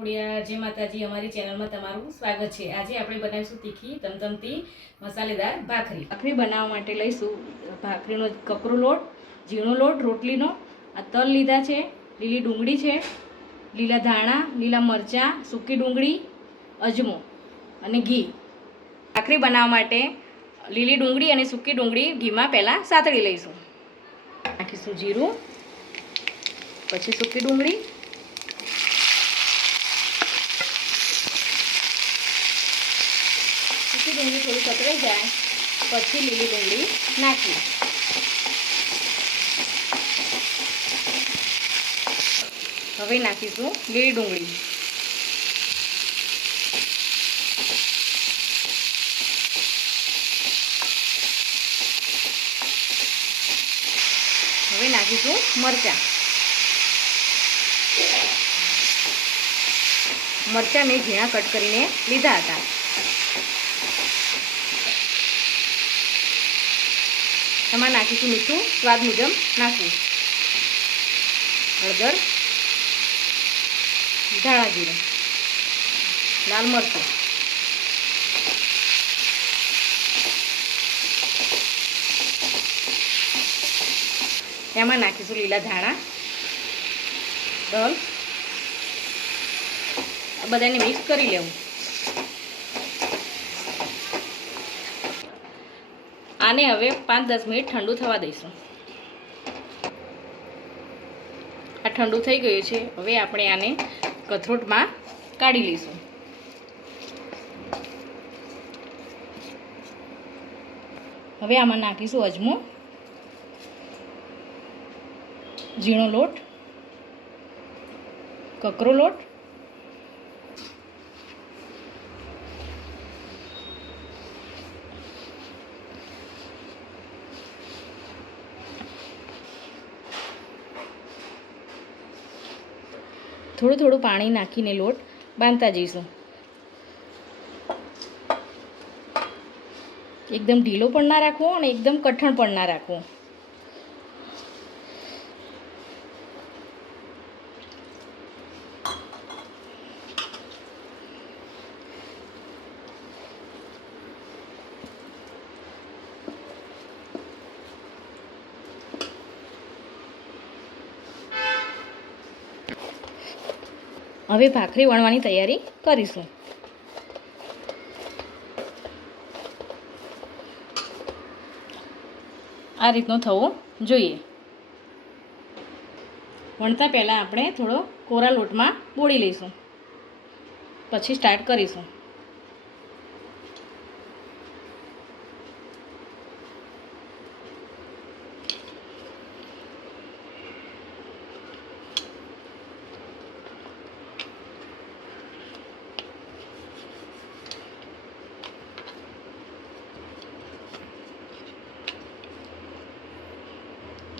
માતાજી, અમારી ચેનલમાં તમારું સ્વાગત છે. આજે આપણે બનાવીશું તીખી, તમતમતી, મસાલેદાર ભાખરી. ભાખરી બનાવવા માટે લઈશું ભાખરીનો કકરો લોટ, ઝીણો લોટ, રોટલીનો. આ તલ લીધા છે, લીલી ડુંગળી છે, લીલા ધાણા, લીલા મરચાં, સૂકી ડુંગળી, અજમો અને ઘી. ભાખરી બનાવવા માટે લીલી ડુંગળી અને સૂકી ડુંગળી ઘીમાં પહેલાં સાતળી લઈશું. નાખીશું જીરું, પછી સૂકી ડુંગળી સૂકી ડુંગળી થોડી કતરાઈ જાય, પછી લીલી ડુંગળી નાખી. હવે નાખીશું લીલી ડુંગળી. હવે નાખીશું મરચાં. મરચાં મેં ઝીણા કટ કરીને લીધા હતા. એમાં નાખીશું મીઠું, સ્વાદ મુજબ નાખવું હળદર, ધાણા જીરું, લાલ મરચું. એમાં નાખીશું લીલા ધાણા તલ આ બધાને મિક્સ કરી લેવું. આને હવે પાંચ દસ મિનિટ ઠંડુ થવા દઈશું. આ ઠંડુ થઈ ગયું છે. હવે આપણે આને કથરોટમાં કાઢી લઈશું. હવે આમાં નાખીશું અજમો, ઝીણો લોટ, કકરો લોટ થોડું થોડું પાણી નાખીને લોટ બાંધતા જઈશું. એકદમ ઢીલો પણ ના રાખવો અને એકદમ કઠણ પણ ના રાખવો. હવે ભાખરી વણવાની તૈયારી કરીશું. આ રીતનો થવો જોઈએ. વણતા પહેલાં આપણે થોડો કોરા લોટમાં બોળી લઈશું. પછી સ્ટાર્ટ કરીશું.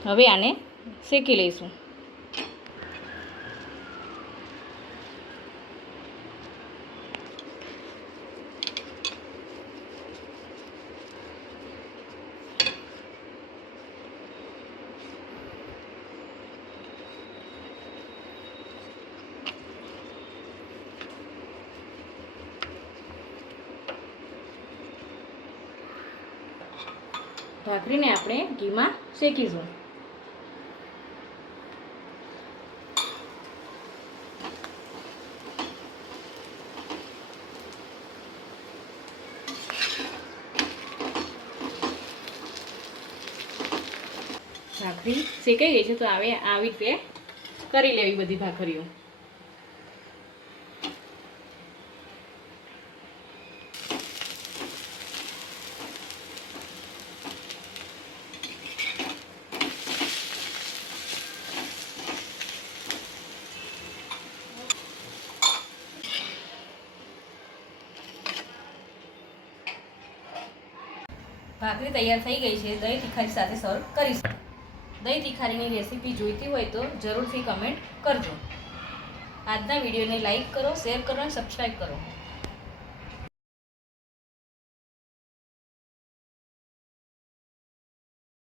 હવે આને શેકી લઈશું. ભાખરીને આપણે ઘીમાં શેકીશું. ભાખરી. શેકાઈ ગઈ છે તો હવે આવી રીતે કરી લેવી બધી ભાખરીઓ. ભાખરી તૈયાર થઈ ગઈ છે. દહીં તીખારી સાથે સર્વ કરીશું. દહીં તીખારીની રેસીપી જોઈતી હોય તો જરૂરથી કમેન્ટ કરજો. આજના વિડીયોને લાઇક કરો, શેર કરો અને સબસ્ક્રાઈબ કરો.